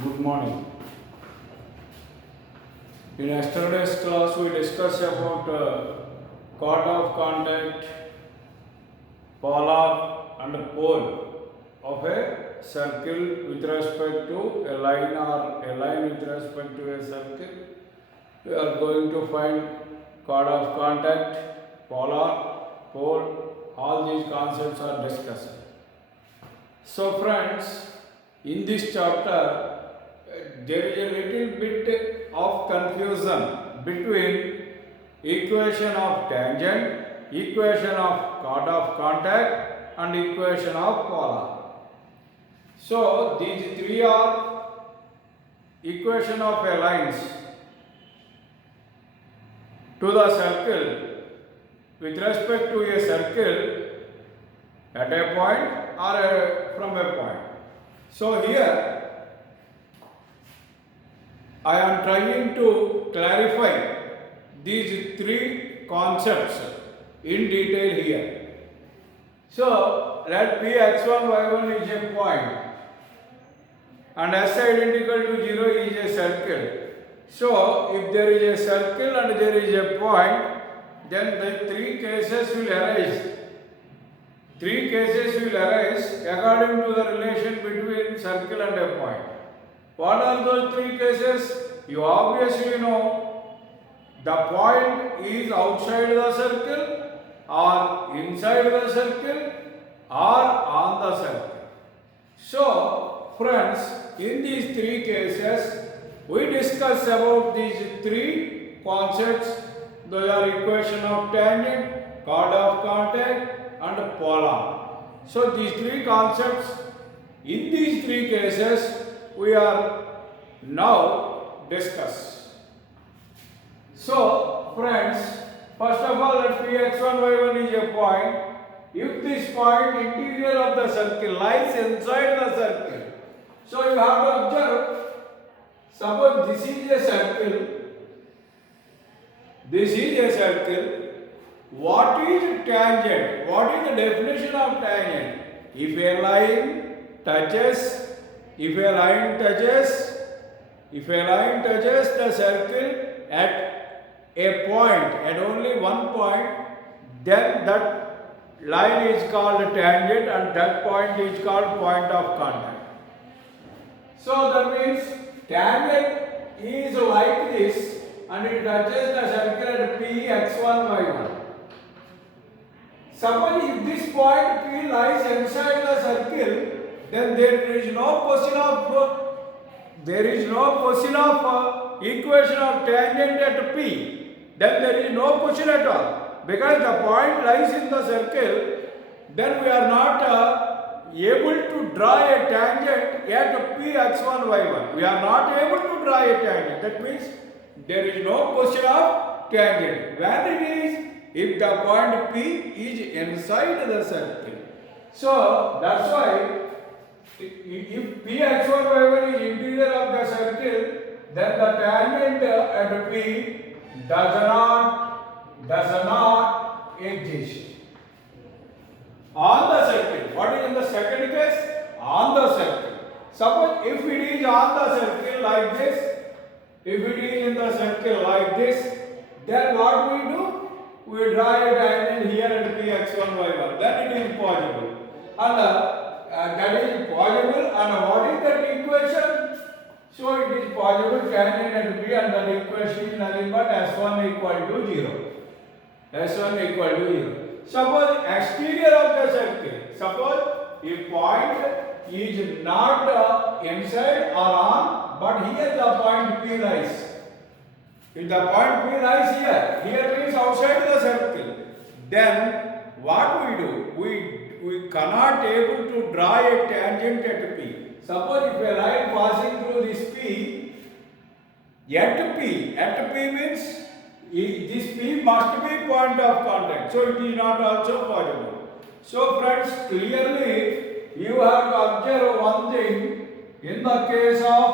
Good morning. In yesterday's class, we discussed about chord of contact, polar and pole of a circle with respect to a line or a line with respect to a circle. We are going to find chord of contact, polar, pole. All these concepts are discussed. So, friends, in this chapter, there is a little bit of confusion between equation of tangent, equation of chord of contact, and equation of polar. So, these three are equation of a lines to the circle with respect to a circle at a point or from a point. So, here I am trying to clarify these three concepts in detail here. So, let Px1, y1 is a point and S identical to 0 is a circle. So, if there is a circle and there is a point, then the three cases will arise. Three cases will arise according to the relation between circle and a point. What are those three cases? You obviously know the point is outside the circle or inside the circle or on the circle. So, friends, in these three cases, we discuss about these three concepts. Those are equation of tangent, chord of contact and polar. So, these three concepts, in these three cases, we are now discuss. So, friends, first of all, let Px1, y1 is a point. If this point interior of the circle lies inside the circle, so you have to observe, suppose this is a circle, this is a circle. What is tangent? What is the definition of tangent? If a line touches the circle at a point, at only one point, then that line is called tangent and that point is called point of contact. So that means tangent is like this and it touches the circle at Px1, y1. Suppose if this point P lies inside the circle, then there is no question of equation of tangent at P. Then there is no question at all, because the point lies in the circle. Then we are not able to draw a tangent at Px1, y1. We are not able to draw a tangent. That means there is no question of tangent. When it is, if the point P is inside the circle. So that's why if Px1, y1 is interior of the circle, then the tangent at P does not exist. On the circle, what is in the second case? On the circle. Suppose if it is on the circle like this, if it is in the circle like this, then what we do? We draw a tangent here at Px1, y1. Then it is possible. And that is possible. And what is that equation? So it is possible tangent at P, and that equation is nothing but S1 equal to 0. S1 equal to 0. Suppose exterior of the circle. Suppose if point is not inside or on, but here the point P lies. If the point P lies here means outside the circle, then what we do? We cannot able to draw a tangent at P. Suppose if a line passing through this P, at P means this P must be point of contact. So it is not also possible. So friends, clearly you have to observe one thing in the case of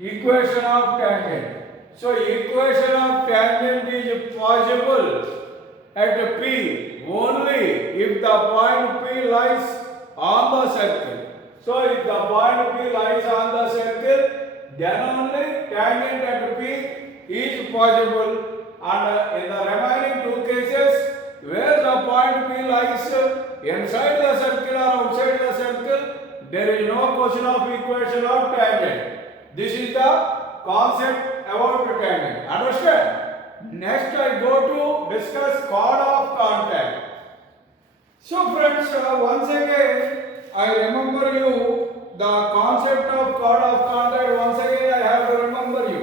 equation of tangent. So equation of tangent is possible at P only if the point P lies on the circle. So if the point P lies on the circle, then only tangent at P is possible. And in the remaining two cases, where the point P lies inside the circle or outside the circle, there is no question of equation of tangent. This is the concept about tangent. Understand? Next I go to discuss chord of contact. So friends, once again I remember you the concept of chord of contact. Once again I have to remember you.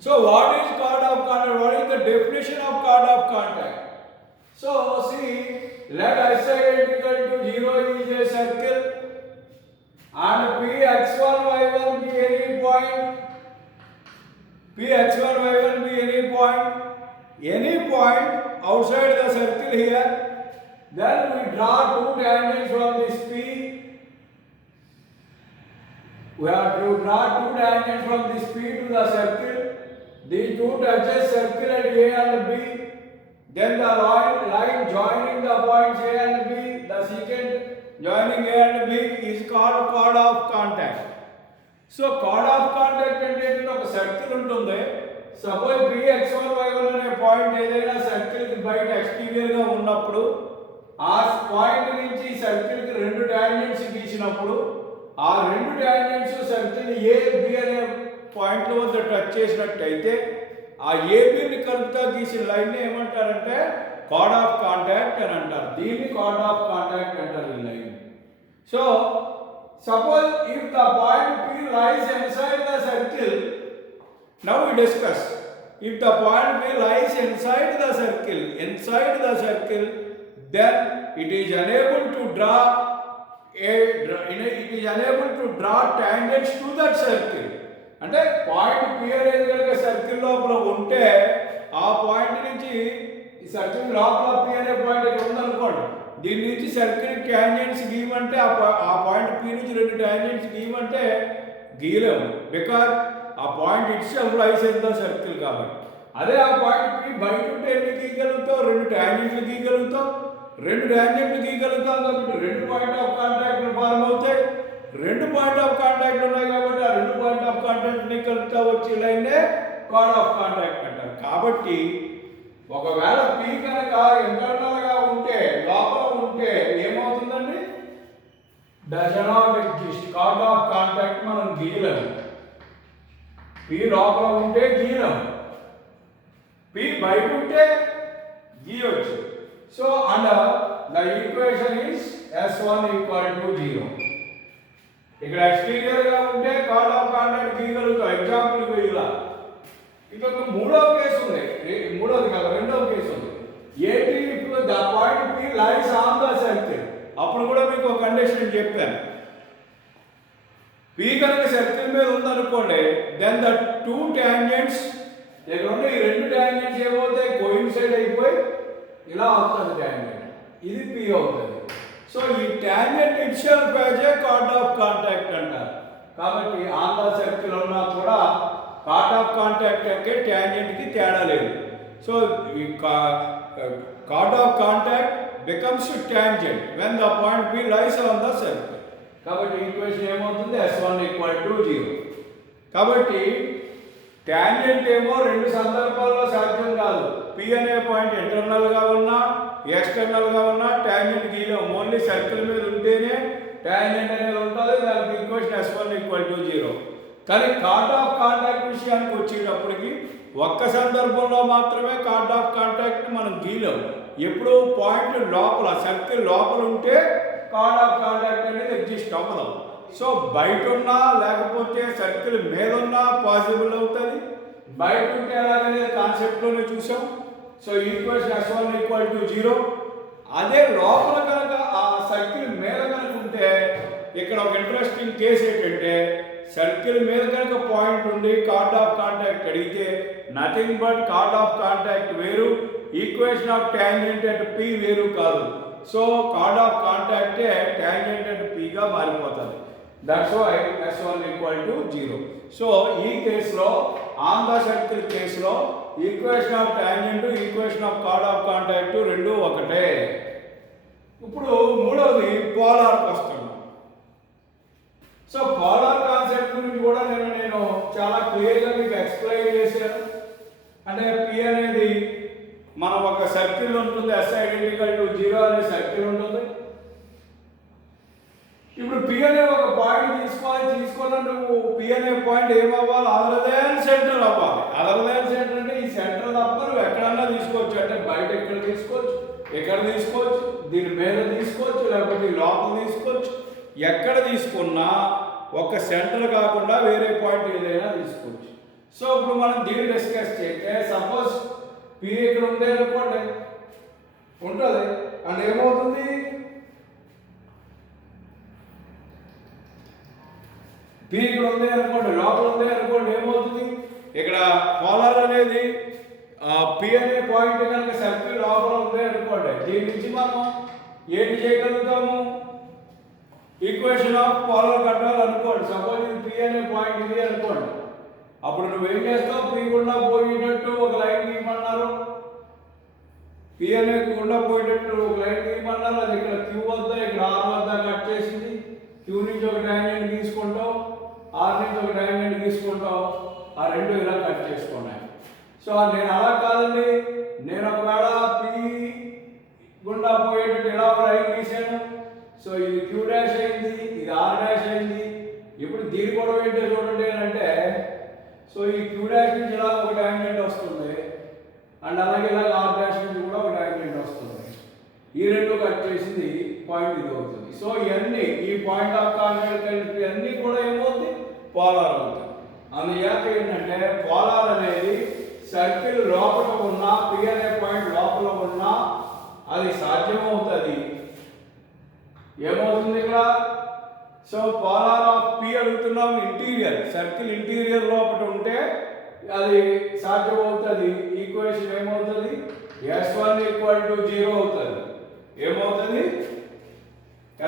So what is chord of contact? What is the definition of chord of contact? So see, let I say equal to 0 is a circle and Px1 y1 be any point. Px1 y1 be any point outside the circle here. Then we draw two tangents from this P. We have to draw two tangents from this P to the circle. These two touches circle at A and B. Then the line joining the points A and B, the secant joining A and B is called chord of contact. So chord of contact అంటే ఒక circle ఉంటుంది. Suppose Px1 y1 అనే point ఏదైనా circle కి బయట exterior గా ఉన్నప్పుడు ఆ పాయింట్ నుంచి సర్కిల్ కి రెండు టాంజెంట్స్ గీసినప్పుడు ఆ రెండు టాంజెంట్స్ సర్కిల్ ఏ బి అనే పాయింట్ల వద్ద టచ్ చేసినట్టయితే ఆ ఏబిని కలుపుతా గీసిన లైన్ ఏమంటారంటే chord of contact అని అంటారు. దీన్ని chord of contact అంటారు ఈ line. So suppose if the point P lies inside the circle, now we discuss. If the point P lies inside the circle, then it is unable to draw tangents to that circle. అంటే point P అనేది కనుక circle లోపల ఉంటే ఆ point నుంచి ఈ circle లోపల P అనే పాయింట్ ఇక్కడ ఉందనుకోండి, దీని నుంచి సర్కిల్ టాంజెంట్స్ గీయమంటే ఆ పాయింట్ P నుంచి రెండు టాంజెంట్స్ గీయమంటే గీయలేము. బికాజ్ ఆ point it self lies in the circle కాబట్టి. అదే ఆ పాయింట్ P బయట ఉంటే ఎన్ని గీయగలుగుతాం? రెండు టాంజెంట్లు గీయగలుగుతాం కాబట్టి రెండు పాయింట్ ఆఫ్ కాంటాక్ట్లు ఫార్మ్ అవుతాయి. రెండు పాయింట్ ఆఫ్ కాంటాక్ట్ ఉన్నాయి కాబట్టి ఆ రెండు పాయింట్ ఆఫ్ కాంటాక్ట్ ని కలుపుతా వచ్చే లైన్నే chord of contact అంటారు. కాబట్టి ఒకవేళ P కనుక ఇంటర్నల్ గా ఉంటే లోపల ఉంటే ఏమవుతుందండి? Does not exist. chord of contact మనం గీయలేము. P లోపల ఉంటే గీయలేము, P బయట ఉంటే గీయవచ్చు. So and the equation is S1 = 0. ఇక్కడ ఎక్స్టీరియర్ గా ఉంటే chord of contact గీయగలుగుతాం. ఎగ్జాంపుల్ ఇలా ఇంకొక రెండవ కేసు ఉంది. ఏంటి? ఇప్పుడు the point P lies on the circle. అప్పుడు కూడా మీకు ఒక కండిషన్ చెప్పాను. P కనుక సర్కిల్ మీద ఉందనుకోండి, దెన్ ద టూ టాంజెంట్స్ ఇక్కడ ఉన్న ఈ రెండు టాంజెంట్స్ ఏమవుతాయి? కోయిన్సైడ్ అయిపోయి ఇలా అవుతుంది టాంజెంట్. ఇది P అవుతుంది. సో ఈ tangent it self as a chord of contact అంటారు. కాబట్టి ఆన్ ద సర్కిల్ ఉన్నా కూడా chord of contact అంటే టాంజెంట్ కి తేడా లేదు. సో ఈ chord of contact becomes tangent when the point P lies on the circle. కాబట్టి ఈక్వేషన్ ఏమవుతుంది? S1 = 0. కాబట్టి టాంజెంట్ ఏమో రెండు సందర్భాల్లో సాధ్యం కాదు. P అనే పాయింట్ ఇంటర్నల్ గా ఉన్నా ఎక్స్టర్నల్ గా ఉన్నా టాంజెంట్ గీయలేము. ఓన్లీ సర్కిల్ మీద ఉంటేనే టాంజెంట్ అనేది ఉంటుంది. దానికి ఈక్వేషన్ S1 = 0. కానీ chord of contact విషయానికి వచ్చేటప్పటికి ఒక్క సందర్భంలో మాత్రమే chord of contact మనం గీయలేము. ఎప్పుడు పాయింట్ లోపల సర్కిల్ లోపల ఉంటే chord of contact అనేది ఎగ్జిస్ట్ అవ్వదు. సో బయట ఉన్నా లేకపోతే సర్కిల్ మీద ఉన్నా పాసిబుల్ అవుతుంది. బయట ఉంటే ఎలాగనేది కాన్సెప్ట్లోనే చూసాం. So equation S1 = 0. అదే లోపల కనుక ఆ సర్కిల్ మీద కనుక ఉంటే ఇక్కడ ఒక ఇంట్రెస్టింగ్ కేసు ఏంటంటే, సర్కిల్ మీద కనుక పాయింట్ ఉండి chord of contact అడిగితే nothing but chord of contact వేరు, equation of tangent at P వేరు కాదు. So chord of contact tangent at P గా మారిపోతుంది. That's why S1 = 0. సో ఈ కేసులో ఆన్ ద సర్కిల్ కేసులో equation of tangent equation of chord of contact రెండు ఒకటే. ఇప్పుడు మూడవది పోలార్కి వస్తున్నాం. సో పోలార్ కాన్సెప్ట్ గురించి కూడా నేను చాలా క్లియర్గా మీకు ఎక్స్ప్లెయిన్ చేశాను. అంటే పి అనేది మనం ఒక సర్కిల్ ఉంటుంది, ఎస్ ఐడెంటికల్ టు 0 అనే సర్కిల్ ఉంటుంది. ఇప్పుడు పి అనే ఒక పాయింట్ తీసుకున్నా నువ్వు పి అనే పాయింట్ ఏమవ్వాలి? అదర్ దాన్ సెంటర్ అవ్వాలి. అదర్ దాన్ సెంటర్ అంటే ఈ సెంటర్ తప్ప నువ్వు ఎక్కడన్నా తీసుకోవచ్చు. అంటే బయట ఎక్కడ తీసుకోవచ్చు, ఎక్కడ తీసుకోవచ్చు, దీని మీద తీసుకోవచ్చు, లేకపోతే లోపల తీసుకోవచ్చు. ఎక్కడ తీసుకున్నా ఒక సెంటర్ కాకుండా వేరే పాయింట్ ఏదైనా తీసుకోవచ్చు. సో ఇప్పుడు మనం దీన్ని డిస్కస్ చేస్తే సపోజ్ పి ఇక్కడ ఉంది అనుకోండి, ఉంటుంది అండ్ ఏమవుతుంది? పి ఇక్కడ ఉంది అనుకోండి, లోపల ఉంది అనుకోండి, ఏమవుతుంది? ఇక్కడ పోలార్ అనేది పి అనే పాయింట్ కనుక సర్కిల్ లోపల ఉంది అనుకోండి, దీని నుంచి మనం ఏంటి చేయగలుగుతాము? ఈక్వేషన్ ఆఫ్ పోలార్ కట్టాలనుకోండి. సపోజ్ ఇది పి అనే పాయింట్ ఇది అనుకోండి, అప్పుడు నువ్వేం చేస్తావు? పి గుండా పోయేటట్టు ఒక లైన్ గీయమన్నారు, పి అనే గుండా పోయేటట్టు ఒక లైన్ గీయమన్నారు. అది ఇక్కడ క్యూ వద్ద, ఇక్కడ ఆర్ వద్ద కట్ చేసింది. క్యూ నుంచి ఒక ట్యాంజెంట్ తీసుకుంటావు, ఆర్ నుంచి ఒక ట్యాంజెంట్ తీసుకుంటావు, ఆ రెండు ఇలా కట్ చేసుకున్నాయి. సో నేను అలా కాదండి, నేను ఒకవేళ పి గుండా పోయేటట్టు ఇలా ఒక లైన్ గీసాను. సో ఇది క్యూ డాష్ అయింది, ఇది ఆర్ డాష్ అయింది. ఇప్పుడు దీని కూడా ఏంటో చూడండి అంటే, సో ఈ క్యూ డాష్ నుంచి ఇలా ఒక ట్యాంజెంట్ వస్తుంది అండ్ అలాగే ఇలా ఆర్ డాష్ నుంచి కూడా ఒక ట్యాంజెంట్ వస్తుంది. ఈ రెండు కట్ చేసింది పాయింట్ ఇది అవుతుంది. సో ఇవన్నీ ఈ పాయింట్ ఆఫ్ కాంటాక్ట్ ఇవన్నీ కూడా ఏమవుతుంది? పోలార్ అవుతుంది. అందుచేత ఏంటంటే పోలార్ అనేది సర్కిల్ లోపల ఉన్న పి అనే పాయింట్ లోపల ఉన్నా అది సాధ్యమవుతుంది. ఏమవుతుంది ఇక్కడ? సో పోలార్ ఆఫ్ పి అడుగుతున్నాం, ఇంటీరియర్ సర్కిల్ ఇంటీరియర్ లోపల ఉంటే అది సాధ్యమవుతుంది. ఈక్వేషన్ ఏమవుతుంది? S1 = 0 అవుతుంది. ఏమవుతుంది?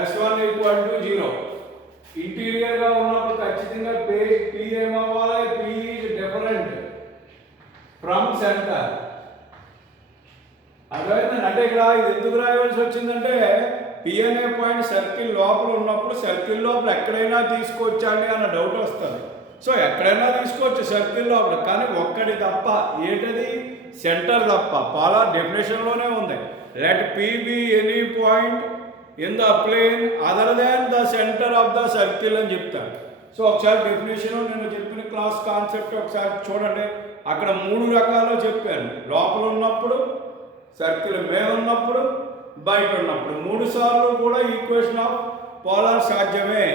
S1 = 0. ఇంటీరియర్ గా ఉన్నప్పుడు ఖచ్చితంగా పి ఏమవ్వాలి? P is different from centre. అర్థమైందండి? అంటే ఇక్కడ ఇది ఎందుకు రాయవలసి వచ్చిందంటే పి అనే పాయింట్ సర్కిల్ లోపల ఉన్నప్పుడు సర్కిల్ లోపల ఎక్కడైనా తీసుకోవచ్చండి అన్న డౌట్ వస్తుంది. సో ఎక్కడైనా తీసుకోవచ్చు సర్కిల్ లోపల, కానీ ఒక్కటి తప్ప. ఏంటది? సెంటర్ తప్ప. పోలార్ డెఫినేషన్లోనే ఉంది, let P be any point in the plane other than the centre of the circle అని చెప్తారు. సో ఒకసారి డెఫినేషన్ నేను చెప్పిన క్లాస్ కాన్సెప్ట్ ఒకసారి చూడండి. అక్కడ 3 రకాలు చెప్పాను. లోపల ఉన్నప్పుడు, సర్కిల్ మీద ఉన్నప్పుడు, బయట ఉన్నప్పుడు 3 సార్లు కూడా ఈక్వేషన్ ఆఫ్ పోలార్ సాధ్యమే.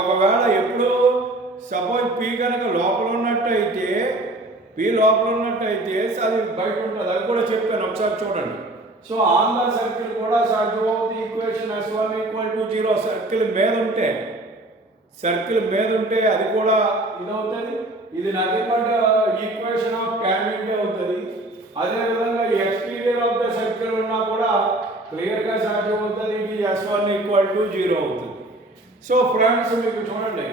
ఒకవేళ ఎప్పుడు సపోజ్ పి కనుక లోపల ఉన్నట్టయితే, పి లోపల ఉన్నట్టయితే అది బయట ఉంటుంది. అది కూడా చెప్పాను, ఒకసారి చూడండి. సో ఆన్ ద సర్కిల్ కూడా సాధ్యమవుతుంది. ఈక్వేషన్ S1 = 0 సర్కిల్ మీద ఉంటే, అది కూడా ఇదవుతుంది. ఇది nothing but equation of tangent అవుతుంది. అదేవిధంగా ఎక్స్టీరియర్ ఆఫ్ ద సర్కిల్ ఉన్నా కూడా క్లియర్గా సాధ్యమవుతుంది. ఇది S1 = 0 అవుతుంది. సో ఫ్రెండ్స్ మీకు చూడండి,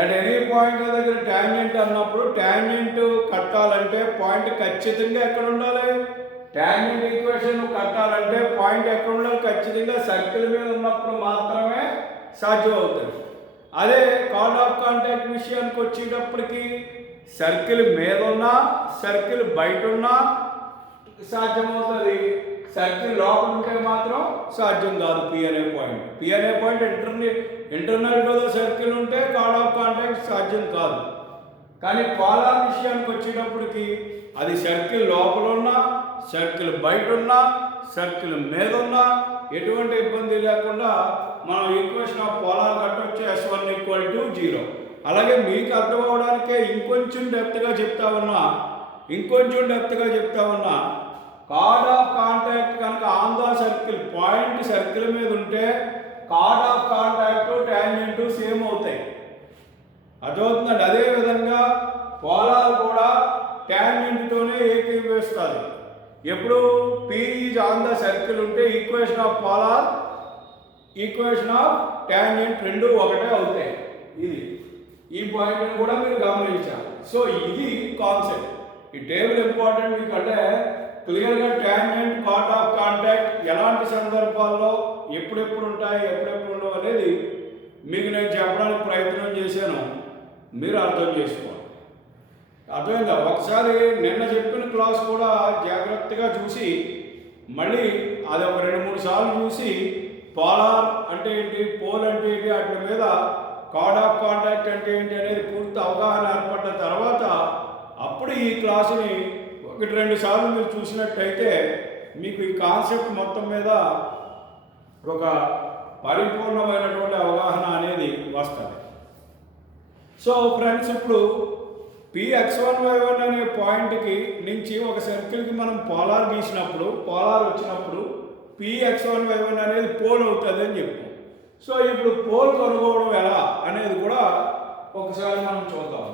అట్ ఎనీ పాయింట్ దగ్గర ట్యాంజెంట్ అన్నప్పుడు ట్యాంజెంట్ కట్టాలంటే పాయింట్ ఖచ్చితంగా ఎక్కడ ఉండాలి? ట్యాంజెంట్ ఈక్వేషన్ కట్టాలంటే పాయింట్ ఎక్కడ ఉండాలి? ఖచ్చితంగా సర్కిల్ మీద ఉన్నప్పుడు మాత్రమే సాధ్యం అవుతుంది. అదే కార్డ్ ఆఫ్ కాంటాక్ట్ విషయానికి వచ్చేటప్పటికి సర్కిల్ మీద ఉన్నా, సర్కిల్ బయట ఉన్నా సాధ్యమవుతుంది. సర్కిల్ లోపల ఉంటే మాత్రం సాధ్యం కాదు. పి అనే point internal to the circle ఉంటే కార్డ్ ఆఫ్ కాంటాక్ట్ సాధ్యం కాదు. కానీ పోలార్ విషయానికి వచ్చేటప్పటికి అది సర్కిల్ లోపల ఉన్నా, సర్కిల్ బయట ఉన్నా, సర్కిల్ మీద ఉన్నా ఎటువంటి ఇబ్బంది లేకుండా మనం ఈక్వేషన్ ఆఫ్ పోలార్ కట్టొచ్చు. S1 = 0. అలాగే మీకు అర్థం అవడానికే ఇంకొంచెం డెప్త్గా చెప్తా ఉన్నా, కార్డ్ ఆఫ్ కాంటాక్ట్ కనుక on the circle point circle మీద ఉంటే chord of contact tangent same అవుతాయి. అర్థమవుతుందండి? అదేవిధంగా పోలార్ కూడా ట్యాంజెంట్తోనే ఏకీభవిస్తుంది. ఎప్పుడు P is on the circle ఉంటే equation of polar, equation of tangent రెండు ఒకటే అవుతాయి. ఈ పాయింట్ని కూడా మీరు గమనించాలి. సో ఇది కాన్సెప్ట్. ఈ టేబుల్ ఇంపార్టెంట్. మీకంటే క్లియర్గా ట్యాంజెంట్ పార్ట్ ఆఫ్ కాంటాక్ట్ ఎలాంటి సందర్భాల్లో ఎప్పుడెప్పుడు ఉంటాయి ఎప్పుడెప్పుడు ఉండవు అనేది మీకు నేను చెప్పడానికి ప్రయత్నం చేశాను, మీరు అర్థం చేసుకోవాలి. అర్థమైందా? ఒకసారి నిన్న చెప్పిన క్లాస్ కూడా జాగ్రత్తగా చూసి మళ్ళీ అది ఒక 2-3 సార్లు చూసి పోలార్ అంటే ఏంటి, పోల్ అంటే ఏంటి, వాటి మీద కార్డ్ ఆఫ్ కాంటాక్ట్ అంటే ఏంటి అనేది పూర్తి అవగాహన ఏర్పడిన తర్వాత అప్పుడు ఈ క్లాసుని 1-2 సార్లు మీరు చూసినట్టయితే మీకు ఈ కాన్సెప్ట్ మొత్తం మీద ఒక పరిపూర్ణమైనటువంటి అవగాహన అనేది వస్తుంది. సో ఫ్రెండ్స్, ఇప్పుడు Px1y1 అనే పాయింట్కి నుంచి ఒక సర్కిల్కి మనం పోలార్ గీసినప్పుడు, పోలార్ వచ్చినప్పుడు Px1y1 అనేది పోల్ అవుతుంది అని చెప్పాం. సో ఇప్పుడు పోల్ కనుగొనడం ఎలా అనేది కూడా ఒకసారి మనం చూద్దాం.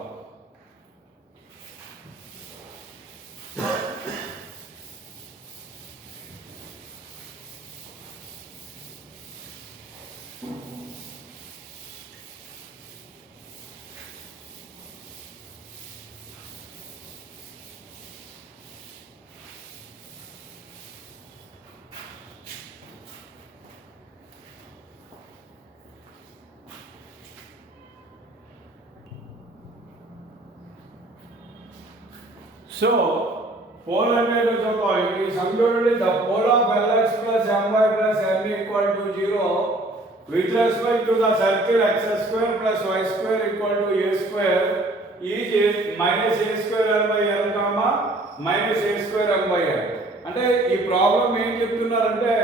So, pole అంటే చూద్దాం. ఈ సంఖ్యలోని the pole of Lx plus My plus M equal to 0 with respect to the circle x square plus y square equal to a square is minus a square m by n comma minus a square m by n. అంటే ఈ problem ఏం చెప్తున్నారంటే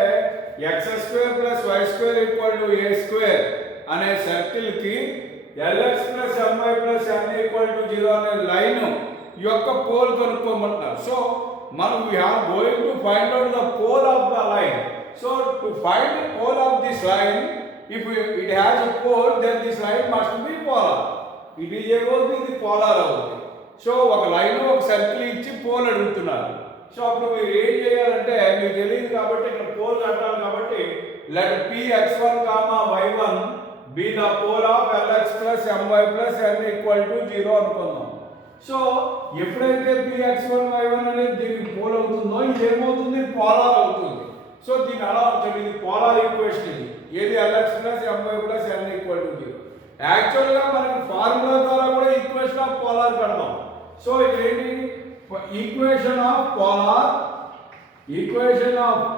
x square plus y square equal to a square అనే circle కి Lx plus My plus n equal to 0 అనే line యొక్క pole కనుక్కోమంటున్నారు. So మనం we are going to find out the pole of the line. So to find the pole of this line, if it has a pole, then this line must be polar. It is ఏమవుతుంది, polar అవుతుంది. So ఒక line ఒక circle ఇచ్చి pole అడుగుతున్నారు. So అప్పుడు మీరు ఏం చేయాలంటే, మీకు తెలియదు కాబట్టి ఇక్కడ పోల్ కట్టాలి కాబట్టి let Px1, y1 be the pole of Lx plus My plus n equal to 0 అనుకుందాం. సో ఎప్పుడైతే Px1 y1 అనేది దీనికి పోల్ అవుతుందో ఇది ఏమవుతుంది, పోలార్ అవుతుంది. సో దీని అలా ఉంటుంది, ఇది పోలార్ ఈక్వేషన్. ఇది ఏది Lx plus My plus n equal to 0. యాక్చువల్గా మనకి ఫార్ములా ద్వారా కూడా ఈక్వేషన్ ఆఫ్ పోలార్ కడదాం. సో ఇక్కడ ఏంటి, equation of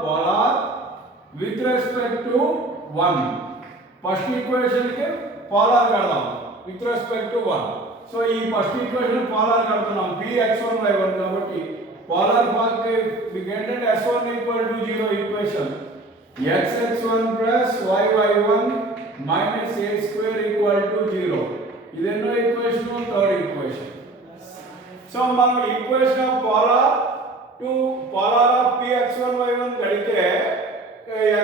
polar with respect to 1. First ఈక్వేషన్కి పోలార్ కడదాం విత్ రెస్పెక్ట్ టు 1. సో ఈ ఫస్ట్ ఈక్వేషన్ పోలార్ కడుతున్నాం Px1 y1 కాబట్టి పోలార్ భాగంకి మీకు ఏంటంటే s1 equal to 0 equation xx1 plus yy1 minus a square equal to 0. ఇది ఎన్నో ఈక్వేషన్, థర్డ్ ఈక్వేషన్. సో మనం equation of polar of Px1 y1 కడితే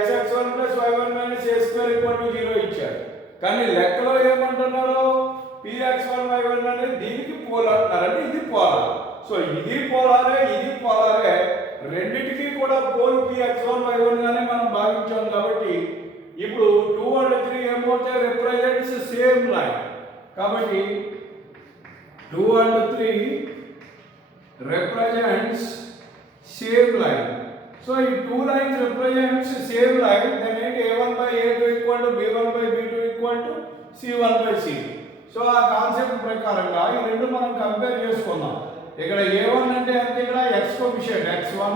xx1 plus y1 minus a square equal to 0 ఇచ్చారు. కానీ లెక్కలో ఏమంటున్నారు, Px1 y1 అనేది దీనికి పోల్ అంటున్నారంటే ఇది పోలార్. సో ఇది పోలారే రెండిటికి కూడా పోల్ Px1 y1 గానే మనం భావించాం కాబట్టి ఇప్పుడు 2 and 3 ఏమవుతాయి, రిప్రజెంట్స్ సేమ్ లైన్. కాబట్టి 2 and 3 represents same line. So ఈ 2 lines represents same line, then ఏంటి a1 by a2 equal to b1 by b2 equal to c1 by c2. So ఆ concept ప్రకారంగా ఈ రెండు మనం కంపేర్ చేసుకుందాం. ఇక్కడ a1 అంటే ఎంత, ఇక్కడ x కోఎఫిషియంట్ x1,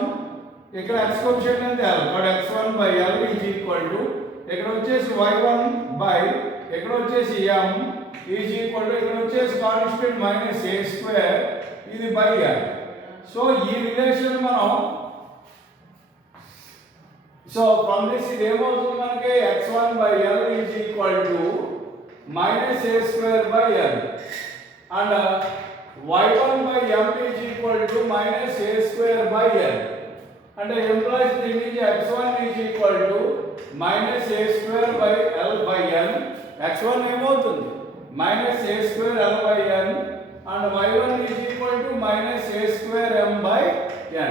ఇక్కడ x కోఎఫిషియంట్ అంటే l, ఇక్కడ x1 by l is equal to ఇక్కడ వచ్చేసి y1 by ఇక్కడ వచ్చేసి m is equal to ఇక్కడ వచ్చేసి కాన్స్టెంట్ మైనస్ a స్క్వేర్ ఇది by l. సో ఈ రిలేషన్ మనం ఫ్రమ్ దిస్ ఇది ఏమవుతుంది మనకి, x1 by l is equal to minus a square by n and y1 by m is equal to minus a square by n and implies the image x1 is equal to minus a square by l by n. x1 ఏమవుతుంది minus a square l by n and y1 is equal to minus a square m by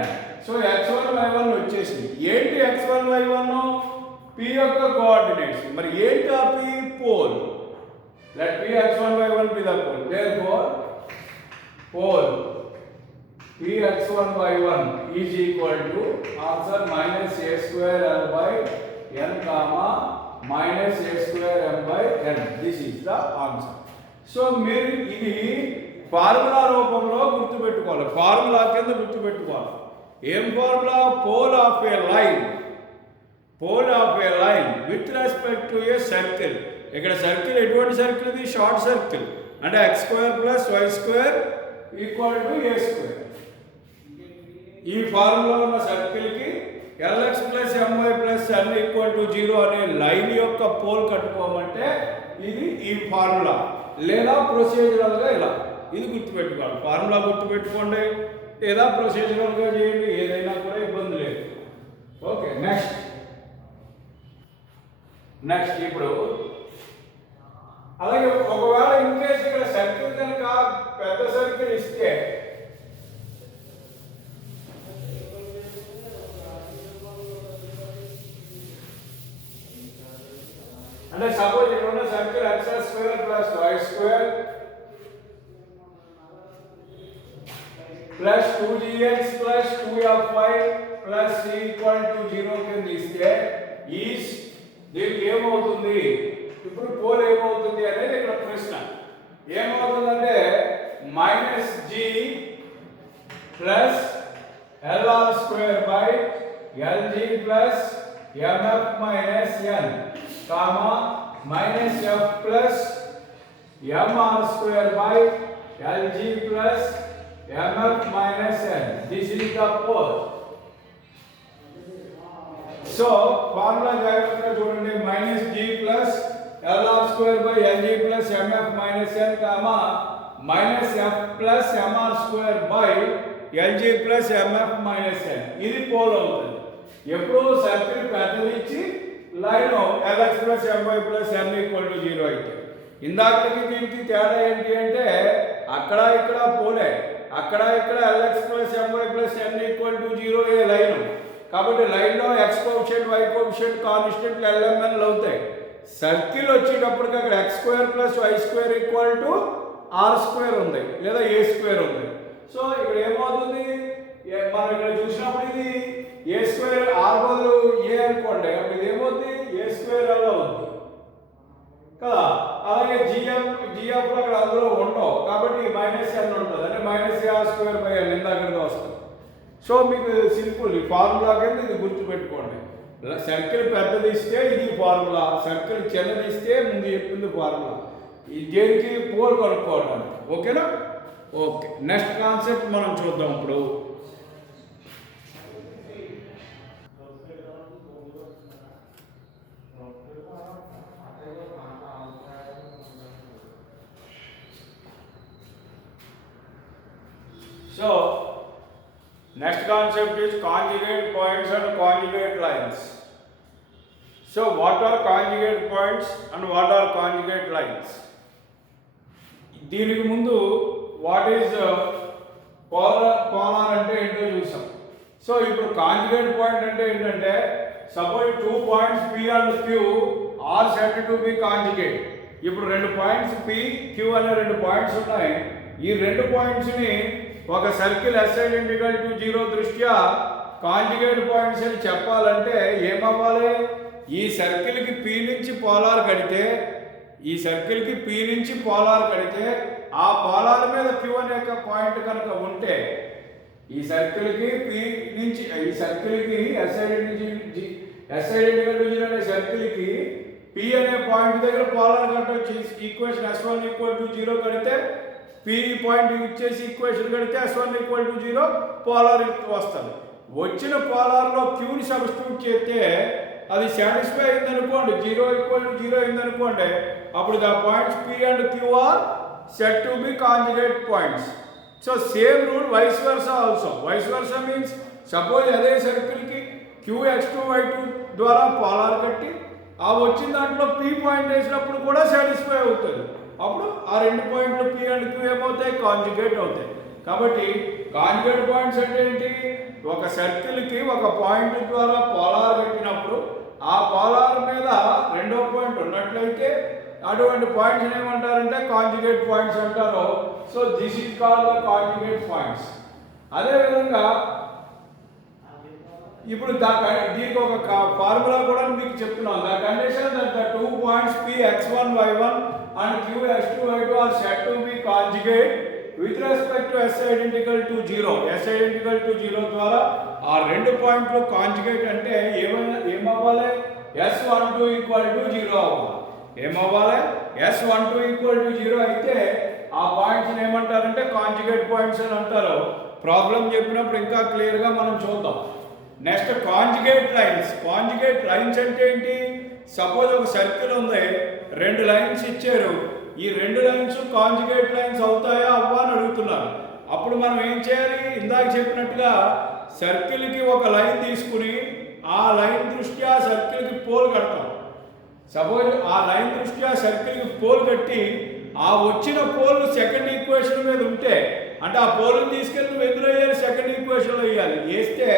n. So x1 y1 వచ్చేసింది. ఏంటి x1 y1? p యొక్క coordinates. మరి ఏంటి ఆ p? Pole. Let Px1 y1 be the pole. Therefore, pole Px1 y1 is equal to answer minus a square l by n comma minus a square m by n. This is the answer. So మీరు ఇది formula రూపంలో గుర్తుపెట్టుకోవాలి, formula కింద గుర్తుపెట్టుకోవాలి. ఏం formula? Pole of a line, pole of a line with respect to a circle. ఇక్కడ circle ఎటువంటి circle? ఇది షార్ట్ సర్కిల్, అంటే x square plus y square equal to a square. ఈ ఫార్ములా ఉన్న సర్కిల్కి LX plus MY plus n equal to 0 అనే line యొక్క pole కట్టుకోమంటే ఇది ఈ ఫార్ములా, లేదా ప్రొసీజరల్గా ఇలా. ఇది గుర్తుపెట్టుకోవాలి, ఫార్ములా గుర్తుపెట్టుకోండి, లేదా ప్రొసీజరల్గా చేయండి, ఏదైనా కూడా ఇబ్బంది లేదు. ఓకే, నెక్స్ట్ ఇప్పుడు అలాగే ఒకవేళ ఇన్ కేసు ఇక్కడ సర్కిల్ కనుక పెద్ద సర్కిల్ ఇస్తే అంటే సపోజ్ ఇక్కడ ఉన్న circle x square plus y square plus 2gx plus 2fy plus c equal to 0 కింద ఇస్తే ఈస్ దీనికి ఏమవుతుంది? ఇప్పుడు పోల్ ఏమవుతుంది అనేది ఇక్కడ ప్రశ్న. ఏమవుతుందంటే minus G plus LR square by LG plus MF minus N comma minus F plus MR square by LG plus MF minus N. This is the pole. So formula జాగ్రత్తగా చూడండి. Minus G plus LR square by LG plus MF minus N comma minus F plus MR square by LG plus MF minus N. ఇది pole అవుతుంది. ఎప్పుడు circle పెద్దది ఇచ్చి line LX plus MY plus n equal to 0 అయితే. ఇందాకకి దీనికి తేడా ఏంటి అంటే అక్కడ ఇక్కడ పోలే, అక్కడ ఇక్కడ l x plus MY plus n equal to 0 a line. కాబట్టి లైన్లో ఎక్స్ కోఎఫిషియంట్ వై కోఎఫిషియంట్ కాన్స్టెంట్లు ఎల్ఎంఎన్లు అవుతాయి. సర్కిల్ వచ్చేటప్పటికి అక్కడ x square plus y square equal to r square ఉంది, లేదా ఏ స్క్వేర్ ఉంది. సో ఇక్కడ ఏమవుతుంది? మనం ఇక్కడ చూసినప్పుడు ఇది ఏ స్క్వేర్ ఆర్ బదులు ఏ అనుకోండి, అప్పుడు ఇది ఏమవుతుంది? ఏ స్క్వేర్ అలా అవుతుంది కదా. అలాగే జిఎఫ్ అక్కడ అందులో ఉండవు, కాబట్టి మైనస్ ఎన్ ఉంటుంది, అంటే మైనస్ ఆర్ స్క్వేర్ బై ఎన్ ఇందాక వస్తుంది. సో మీకు సింపుల్ ఈ ఫార్ములా కింద ఇది గుర్తుపెట్టుకోండి. సర్కిల్ పెద్దది ఇస్తే ఇది ఫార్ములా, సర్కిల్ చిన్నది ఇస్తే ముందు చెప్పింది ఫార్ములా. ఈ దేనికి పోల్ కనుక్కోవడానికి. ఓకేనా? ఓకే, నెక్స్ట్ కాన్సెప్ట్ మనం చూద్దాం ఇప్పుడు. So next concept is conjugate points and conjugate lines. So what are conjugate points and what are conjugate lines? దీనికి ముందు వాట్ ఈజ్ పోలార్ అంటే ఏంటో చూసాం. సో ఇప్పుడు కాంజుగేట్ పాయింట్ అంటే ఏంటంటే suppose 2 points P and Q are set to be conjugate. ఇప్పుడు 2 points P Q అనే 2 పాయింట్స్ ఉన్నాయి. ఈ 2 పాయింట్స్ని ఒక సర్కిల్ ఎస్ ఐడెంటికల్ టు 0 దృష్ట్యా కాంజుగేట్ పాయింట్స్ అని చెప్పాలంటే ఏమవ్వాలి? ఈ సర్కిల్కి P నుంచి పోలార్ కడితే, ఈ సర్కిల్కి P నుంచి పోలార్ కడితే ఆ పోలార్ మీద Q అనే పాయింట్ కనుక ఉంటే, ఈ సర్కిల్కి P నుంచి ఈ సర్కిల్కి ఎస్ ఐడెంటికల్ టు 0 అనే సర్కిల్కి P అనే పాయింట్ దగ్గర పోలార్ కట్టొచ్చు. ఈక్వేషన్ S1 ఈక్వల్ టు 0 కడితే P పాయింట్ ఇచ్చేసి ఈక్వేషన్ కడితే S1 ఈక్వల్ టు 0 పోలార్ వస్తుంది. వచ్చిన పోలార్లో Qని సబ్స్టిట్యూట్ చేస్తే అది సాటిస్ఫై అయింది అనుకోండి, 0 ఈక్వల్ టు 0 అయింది అనుకోండి, అప్పుడు the points P and Q are set to be conjugate points. So same rule vice versa also. Vice versa means suppose అదే సర్కిల్కి Q x2 y2 ద్వారా పోలార్ కట్టి ఆ వచ్చిన దాంట్లో P పాయింట్ వేసినప్పుడు కూడా సాటిస్ఫై అవుతుంది. అప్పుడు ఆ 2 పాయింట్లు P అండ్ Q ఏమవుతాయి? కాంజుగేట్ అవుతాయి. కాబట్టి కాంజుగేట్ పాయింట్స్ అంటే ఏంటి? ఒక సర్కిల్కి ఒక పాయింట్ ద్వారా పోలార్ కట్టినప్పుడు ఆ పోలార్ మీద రెండో పాయింట్ ఉన్నట్లయితే అటువంటి పాయింట్స్ ఏమంటారంటే కాంజుగేట్ పాయింట్స్ అంటారు. So this is called the conjugate points. అదేవిధంగా ఇప్పుడు దీనికి ఒక ఫార్ములా కూడా మీకు చెప్తున్నాను. The condition that the 2 points P x1 y1 and Q x2 y2 are said to be conjugate with respect to s identical to 0. s identical to 0 ద్వారా ఆ రెండు పాయింట్లు కాంజుగేట్ అంటే ఏమవ్వాలి? s12 ఈక్వల్ టు 0 అవ్వాలి. ఏమవ్వాలి? s12 ఈక్వల్ టు 0 అయితే ఆ పాయింట్స్ ఏమంటారంటే కాంజుగేట్ పాయింట్స్ అని అంటారు. ప్రాబ్లం చెప్పినప్పుడు ఇంకా క్లియర్గా మనం చూద్దాం. Next conjugate lines. Conjugate lines అంటే ఏంటి? సపోజ్ ఒక సర్కిల్ ఉంది, రెండు లైన్స్ ఇచ్చారు, ఈ రెండు లైన్స్ కాంజుగేట్ లైన్స్ అవుతాయా అవ్వా అని అడుగుతున్నారు. అప్పుడు మనం ఏం చేయాలి? ఇందాక చెప్పినట్టుగా సర్కిల్కి ఒక లైన్ తీసుకుని ఆ లైన్ దృష్ట్యా సర్కిల్కి పోల్ కడతాం. సపోజ్ ఆ లైన్ దృష్ట్యా సర్కిల్కి పోల్ కట్టి ఆ వచ్చిన పోల్ సెకండ్ ఈక్వేషన్ మీద ఉంటే, అంటే ఆ పోల్ని తీసుకెళ్ళి ఎదురయ్యాలి, సెకండ్ ఈక్వేషన్లో వేయాలి. వేస్తే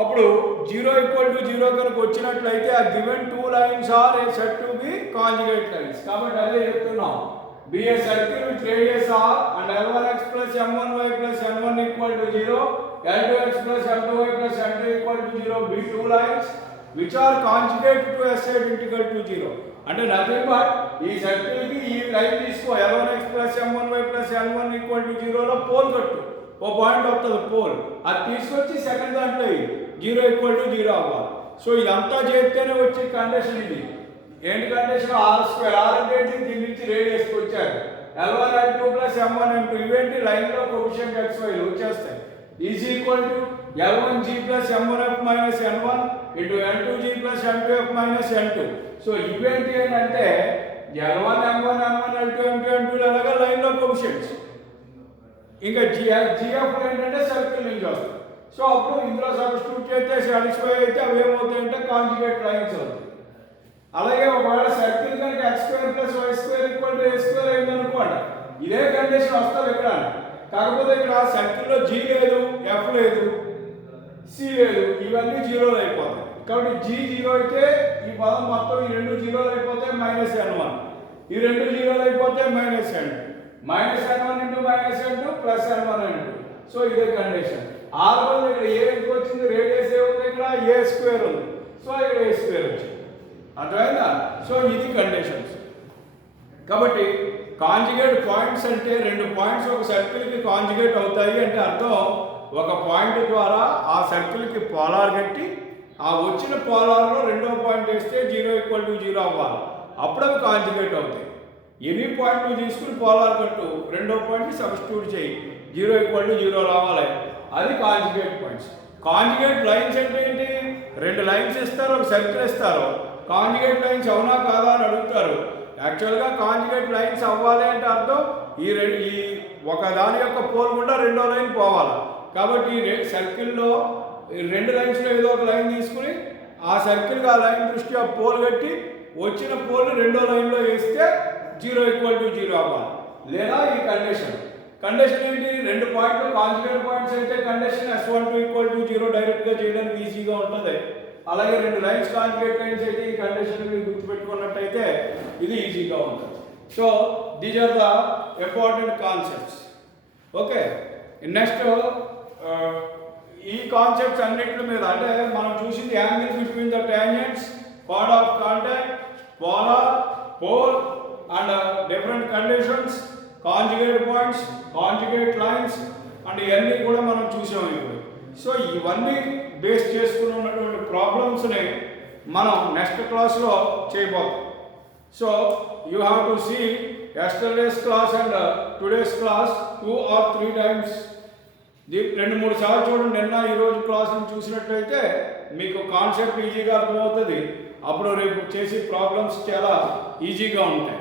అప్పుడు 0 ఈక్వల్ టు 0 కనుక వచ్చినట్లయితే ఆ given two lines are said to be conjugate lines. కాబట్టి అదే చెప్తున్నాం. Be a circle with radius r and l1x plus m1y plus n1 equal to 0, l2x plus m2y plus n2 equal to 0 be two lines which are conjugate to s identical to 0. అంటే nothing but ఈ circle కి ఈ line తీసుకో, l1x plus m1y plus n1 equal to 0 లో pole కట్టు, ఓ point వస్తుంది pole, అది తీసుకొచ్చి సెకండ్ దాంట్లో 0 ఈక్వల్ టు 0 అవ్వాలి. సో ఇదంతా చేస్తేనే వచ్చే కండిషన్ ఇది. ఏంటి కండిషన్? r². r అంటే దీని నుంచి రేడియస్కి వచ్చారు. l1 l2 plus m1 m2 ఇవేంటి? లైన్లో కోఎఫిషియంట్ xy వచ్చేస్తాయి. Is equal to l1g plus m1f minus n1 into l2g plus m2f minus n2. So ఇవేంటి అంటే l1 m1 m1 l2 m2 n2 అలాగా లైన్లో కోఎఫిషియంట్స్. ఇంకా జిఎఫ్ ఏంటంటే సర్కిల్ నుంచి వస్తాయి. సో అప్పుడు ఇందులో సబ్స్టిట్యూట్ చేస్తే సాటిస్ఫై అయితే అవి ఏమవుతాయంటే కాంజుగేట్ లైన్స్ అవుతాయి. అలాగే ఒకవేళ సర్కిల్ కనుక x² plus y² equal to a² అయిందనుకోండి, ఇదే కండిషన్ వస్తుంది ఇక్కడ. కాకపోతే ఇక్కడ సర్కిల్లో g లేదు, f లేదు, c లేదు, ఇవన్నీ జీరోలు అయిపోతాయి. కాబట్టి g 0 అయితే ఈ పదం మొత్తం ఈ రెండు జీరోలు అయిపోతే మైనస్ n1, ఈ రెండు జీరోలు అయిపోతే minus n2, minus n1 into minus n2 plus n1 n2. So ఇదే కండిషన్. r1 ఇక్కడ ఏ ఎందుకు వచ్చింది? రేడియస్ ఏముంది? ఇక్కడ a² ఉంది. సో ఇక్కడ a² వచ్చింది. అర్థమైందా? సో ఇది కండిషన్స్. కాబట్టి కాంజుగేట్ పాయింట్స్ అంటే రెండు పాయింట్స్ ఒక సర్కిల్కి కాంజుగేట్ అవుతాయి అంటే అర్థం ఒక పాయింట్ ద్వారా ఆ సర్కిల్కి పోలార్ కట్టి ఆ వచ్చిన పోలార్లో రెండో పాయింట్ వేస్తే 0 ఈక్వల్ టు 0 అవ్వాలి. అప్పుడు అవి కాంజుగేట్ అవుతాయి. ఎనీ పాయింట్ నువ్వు తీసుకుని పోలార్ కట్టు, రెండో పాయింట్ని సబ్స్టిట్యూట్ చేయి, 0 ఈక్వల్ టు 0 రావాలి. అది కాంజుగేట్ పాయింట్స్. కాంజుగేట్ లైన్స్ అంటే ఏంటి? రెండు లైన్స్ ఇస్తారు, ఒక సర్కిల్ ఇస్తారు, కాంజుగేట్ లైన్స్ అవునా కాదా అని అడుగుతారు. యాక్చువల్గా కాంజుగేట్ లైన్స్ అవ్వాలి అంటే అర్థం ఈ ఒక దాని యొక్క పోల్ గుండా రెండో లైన్ పోవాలి. కాబట్టి సర్కిల్లో రెండు లైన్స్లో ఏదో ఒక లైన్ తీసుకుని ఆ సర్కిల్కి ఆ లైన్ దృష్ట్యా పోల్ కట్టి వచ్చిన పోల్ని రెండో లైన్లో వేస్తే 0 ఈక్వల్ టు 0 అవ్వాలి. లేదా ఈ కండిషన్ ఏంటి? రెండు పాయింట్లు కాంజుగేట్ పాయింట్స్ అయితే కండిషన్ s12 ఈక్వల్ టు 0 డైరెక్ట్గా చేయడానికి ఈజీగా ఉంటుంది. అలాగే రెండు లైన్స్ కాంజుగేట్ లైన్స్ అయితే ఈ కండిషన్ మీరు గుర్తుపెట్టుకున్నట్టయితే ఇది ఈజీగా ఉంటుంది. So these are the important concepts. Okay, next ఈ కాన్సెప్ట్స్ అన్నింటి మీద అంటే మనం చూసింది angle between the tangents, part of contact, polar, pole and different conditions, conjugate points, conjugate lines and ఇవన్నీ కూడా మనం చూసాము ఇప్పుడు. సో ఇవన్నీ బేస్ చేసుకుని ఉన్నటువంటి ప్రాబ్లమ్స్ని మనం నెక్స్ట్ క్లాస్లో చేయబోతాం. So you have to see yesterday's class and today's class 2 or 3 times. 2-3 సార్లు చూడండి. నిన్న ఈరోజు క్లాస్ని చూసినట్లయితే మీకు కాన్సెప్ట్ ఈజీగా అర్థమవుతుంది. అప్పుడు రేపు చేసే ప్రాబ్లమ్స్ చాలా ఈజీగా ఉంటాయి.